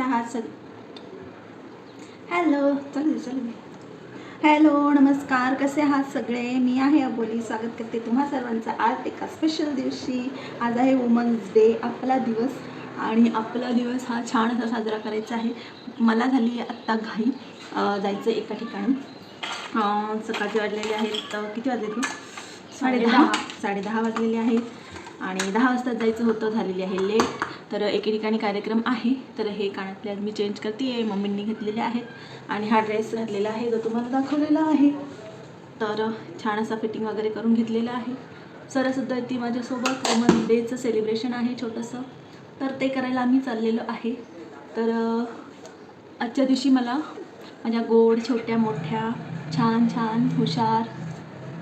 कसे आहात सग हॅलो चल चल हॅलो नमस्कार कसे आहात सगळे? मी आहे अबोली स्वागत करते तुम्हा सर्वांचं आज एका स्पेशल दिवशी. आज आहे वुमन्स डे आपला दिवस. आणि आपला दिवस हा छान असा साजरा करायचा आहे. मला झाली आत्ता घाई जायचं एका ठिकाणी. सकाळचे वाजलेले आहेत किती वाजले तू? साडे दहा. साडे दहा. वाजलेले आहेत. आणि दहा वाजता जायचं होतं झालेली आहे लेट. तर एके ठिकाणी कार्यक्रम आहे. तर हे कानातले मी चेंज करते आहे मम्मींनी घेतलेले आहेत. आणि हा ड्रेस घातलेला आहे जो तुम्हाला दाखवलेला आहे. तर छान असा फिटिंग वगैरे करून घेतलेला आहे. सरसुद्धा ती माझ्यासोबत वुमन डेचं सेलिब्रेशन आहे छोटंसं. तर ते करायला आम्ही चाललेलो आहे. तर आजच्या दिवशी मला माझ्या गोड छोट्या मोठ्या छान छान हुशार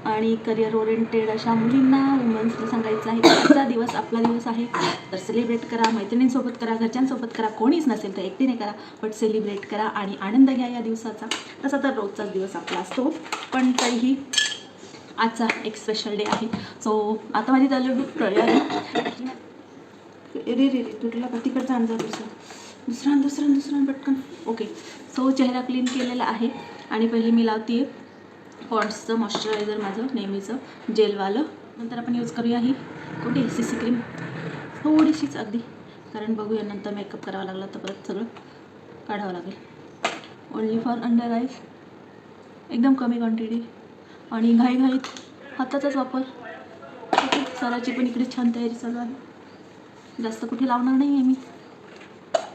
आणि करिअर ओरिएंटेड अशा मुलींना वुमन्सला सांगायचं आहे आजचा दिवस आपला दिवस आहे. तर सेलिब्रेट करा मैत्रिणींसोबत करा घरच्यांसोबत करा. कोणीच नसेल तर एकटीने करा बट सेलिब्रेट करा आणि आनंद घ्या या दिवसाचा. तसा तर रोजचाच दिवस आपला असतो. पण तरीही आजचा एक स्पेशल डे आहे. सो आता माझी चालू रे रे रे तुटला का? तिकडचा अंदाज दुसरा दुसरा दुसरा दुसरा पटकन. ओके सो चेहरा क्लीन केलेला आहे. आणि पहिली मी लावते पॉन्ड्सचं मॉइश्चरायझर माझं नेहमीचं जेलवालं. नंतर आपण यूज करूया ही कुठे सी सी क्रीम थोडीशीच अगदी. कारण बघूया नंतर मेकअप करावा लागला तर परत सगळं काढावं लागेल. ओन्ली फॉर अंडर आईज एकदम कमी क्वांटिटी आणि घाईघाईत हाताचाच वापर. सराची पण इकडे छान तयारी चालू आहे. जास्त कुठे लावणार नाही आहे मी.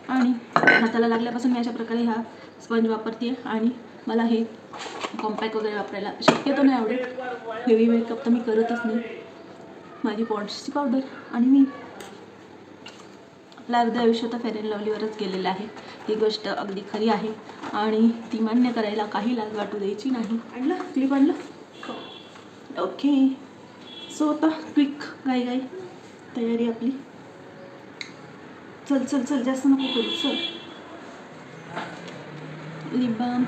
आणि हाताला लागल्यापासून मी अशा प्रकारे हा स्पंज वापरते आणि मला हे कॉम्पॅक्ट वगैरे वापरायला. शक्यतो नाही आवडत. हेवी मेकअप तर मी करतच नाही. माझी पॉन्ड्सची पावडर आणि मी आपलं अर्ध आयुष्य तर फेअर अँड लवलीवरच गेलेलं आहे. ही गोष्ट अगदी खरी आहे. आणि ती मान्य करायला काही लाज वाटू द्यायची नाही. आणलं? क्लिप आणलं? ओके सो आता क्विक गाई गाई तयारी आपली. चल चल चल. जास्त नको करू. चल. Lip balm.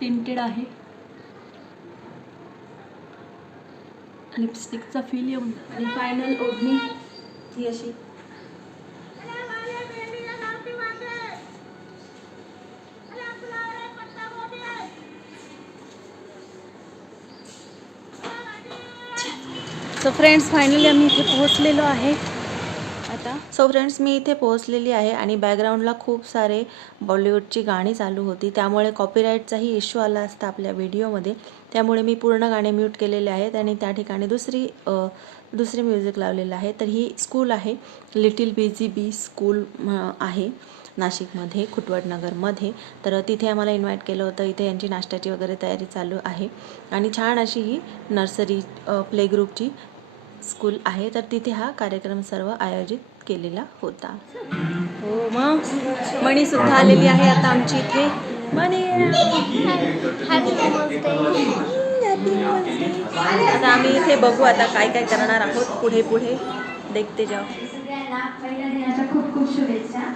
टिंटेड आहे. लिपस्टिकचा फील येऊन आणि फायनल ओढणी ही अशी. सो फ्रेंड्स फायनली आम्ही इथे पोहोचलेलो आहे. आता. सो फ्रेंड्स मी इथे पोहोचलेली आहे आणि बॅकग्राऊंडला खूप सारे बॉलिवूडची गाणी चालू होती. त्यामुळे कॉपीराईटचाही इश्यू आला असता आपल्या व्हिडिओमध्ये त्यामुळे मी पूर्ण गाणे म्यूट केलेले आहेत आणि त्या ठिकाणी दुसरी दुसरी म्युझिक लावलेलं आहे. तर ही स्कूल आहे. लिटिल बीजी बी स्कूल आहे नाशिकमध्ये खुटवडनगरमध्ये. तर तिथे आम्हाला इन्व्हाइट केलं होतं. इथे यांची नाश्त्याची वगैरे तयारी चालू आहे. आणि छान अशी ही नर्सरी प्ले ग्रुपची स्कूल आहे तर तिथे हा कार्यक्रम सर्व आयोजित केलेला होता. हो मग? मणी सुद्धा आलेली आहे आता आमची इथे. मणी. आता आम्ही इथे बघू आता काय काय करणार आहोत पुढे पुढे. देखते जाऊ. सगळ्यांना पहिल्या दिनाच्या खूप खूप शुभेच्छा.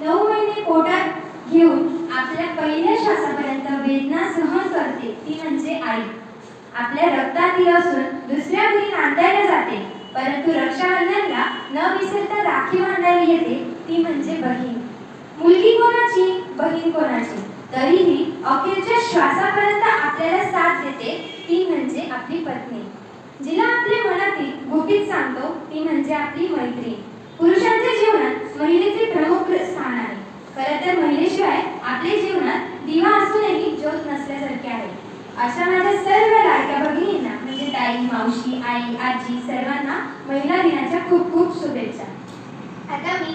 नऊ महिने पोटात घेऊन आपल्या पहिल्या श्वासापर्यंत वेदना सहन करते ती म्हणजे आई. आपल्या रक्तात असून दुसऱ्या मुली नांदायला जाते. परंतु रक्षाबंधनला न विसरता राखी बांधायला येते ती म्हणजे बहीण. मुलगी कोणाची? बहीण कोणाची? तरीही अखेरच्या श्वासापर्यंत आपल्याला साथ देते ती म्हणजे आपली पत्नी. जिला आपल्या मनातील गुपित सांगतो ती म्हणजे आपली मैत्रीण. पुरुषांच्या जीवनात महिलेचे प्रमुख स्थान आहे. खरं तर महिलेशिवाय आपल्या जीवनात दिवा असूनही ज्योत नसल्यासारखे आहे. अशा माझ्या सर्व लाडक्या भगिनींना म्हणजे ताई मावशी आई आजी सर्वांना महिला दिनाच्या खूप खूप शुभेच्छा. आता मी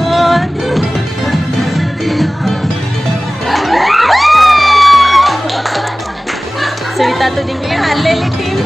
आता तुझी जिंकली हल्लेली टीम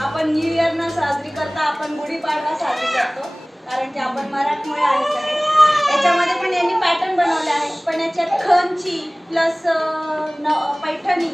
आपण न्यू इयर ना साजरी करता आपण गुढीपाडवा साजरी करतो. कारण की आपण मराठमोळे आहे सगळे. याच्यामध्ये पण यांनी पॅटर्न बनवले आहे पण याच्यात खनची प्लस पैठणी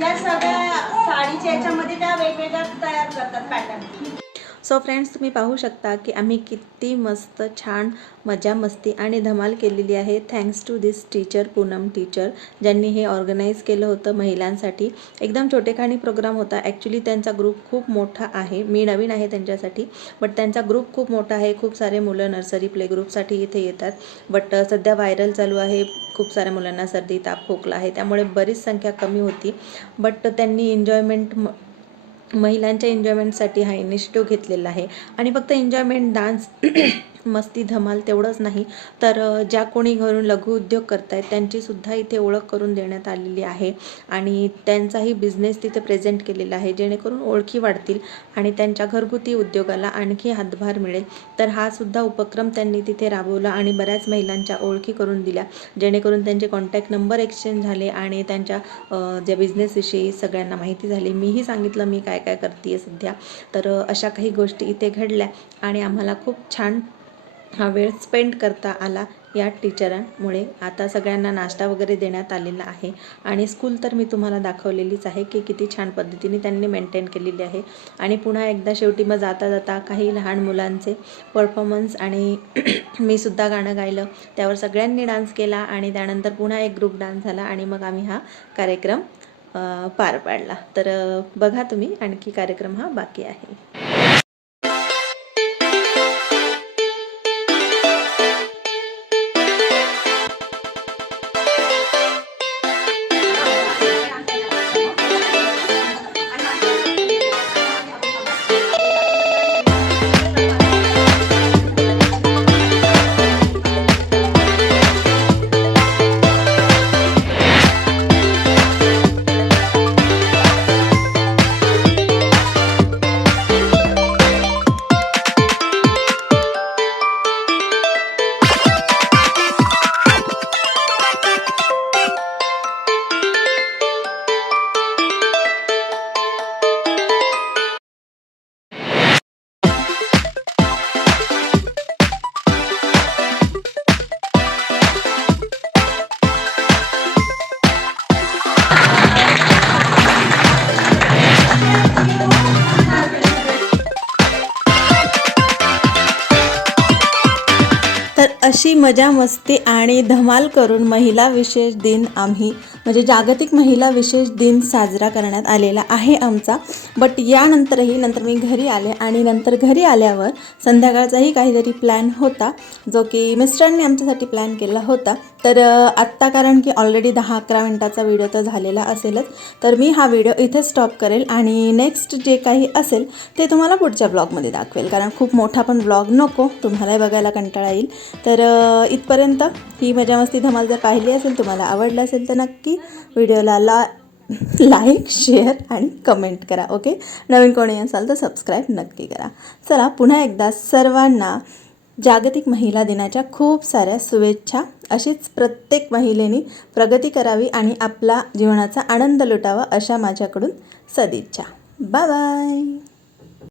या सगळ्या साडीच्या याच्यामध्ये त्या वेगवेगळ्या तयार करतात पॅटर्न सो फ्रेंड्स तुम्ही पाहू शकता की आम्ही किती मस्त छान मजा मस्ती आणि धमाल केलेली आहे. Thanks to this teacher Poonam teacher ज्यांनी हे ऑर्गनाईज केलं होतं महिलांसाठी. एकदम छोटेखानी प्रोग्राम होता. ॲक्च्युली त्यांचा ग्रुप खूप मोठा आहे. मी नवीन आहे त्यांच्यासाठी. बट त्यांचा ग्रुप खूप मोठा आहे. खूप सारे मुलं नर्सरी प्ले ग्रुपसाठी इथे येतात. बट सध्या व्हायरल चालू आहे. खूप साऱ्या मुलांना सर्दी ताप खोकला आहे. त्यामुळे बरीच संख्या कमी होती. बट त्यांनी एन्जॉयमेंट महिलांच्या एन्जॉयमेंटसाठी हा इनिशिटिव्ह घेतलेला आहे. आणि फक्त एन्जॉयमेंट डान्स मस्ती धमाल तेवढंच नाही. तर ज्या कोणी घरून लघुउद्योग करतायत त्यांचीसुद्धा इथे ओळख करून देण्यात आलेली आहे. आणि त्यांचाही बिझनेस तिथे प्रेझेंट केलेला आहे जेणेकरून ओळखी वाढतील आणि त्यांच्या घरगुती उद्योगाला आणखी हातभार मिळेल. तर हा सुद्धा उपक्रम त्यांनी तिथे राबवला आणि बऱ्याच महिलांच्या ओळखी करून दिल्या जेणेकरून त्यांचे कॉन्टॅक्ट नंबर एक्सचेंज झाले आणि त्यांच्या ज्या बिझनेसविषयी सगळ्यांना माहिती झाली. मीही सांगितलं मी काय काय करते सध्या. तर अशा काही गोष्टी इथे घडल्या आणि आम्हाला खूप छान हा वेळ स्पेंड करता आला या टीचरांमुळे. आता सगळ्यांना नाश्ता वगैरे देण्यात आलेला आहे. आणि स्कूल तर मी तुम्हाला दाखवलेलीच आहे की किती छान पद्धतीने त्यांनी मेंटेन केलेली आहे. आणि पुन्हा एकदा शेवटी मग जाता जाता काही लहान मुलांचे परफॉर्मन्स आणि मी सुद्धा गाणं गायलं. त्यावर सगळ्यांनी डान्स केला आणि त्यानंतर पुन्हा एक ग्रुप डान्स झाला आणि मग आम्ही हा कार्यक्रम पार पाडला. तर बघा तुम्ही आणखी कार्यक्रम हा बाकी आहे. अशी मजा मस्ती आणि धमाल करून महिला विशेष दिन आम्ही म्हणजे जागतिक महिला विशेष दिन साजरा करण्यात आलेला आहे आमचा. बट यानंतरही नंतर मी घरी आले आणि नंतर घरी आल्यावर संध्याकाळचाही काहीतरी प्लॅन होता जो की मिस्टरांनी आमच्यासाठी प्लॅन केला होता. तर आत्ता कारण की ऑलरेडी दहा अकरा मिनटाचा व्हिडिओ तर झालेला असेलच तर मी हा व्हिडिओ इथे स्टॉप करेल आणि नेक्स्ट जे काही असेल ते तुम्हाला पुढच्या ब्लॉगमध्ये दाखवेल. कारण खूप मोठा पण ब्लॉग नको तुम्हालाही बघायला कंटाळा येईल. तर इथपर्यंत ही मजा मस्ती धमाल जर पाहिली असेल तुम्हाला आवडलं असेल तर नक्की नक्की व्हिडिओला ला लाईक शेअर आणि कमेंट करा ओके नवीन कोणी असाल तर सबस्क्राईब नक्की करा. चला पुन्हा एकदा सर्वांना जागतिक महिला दिनाच्या खूप साऱ्या शुभेच्छा. अशीच प्रत्येक महिलेने प्रगती करावी आणि आपला जीवनाचा आनंद लुटावा अशा माझ्याकडून सदिच्छा. Bye bye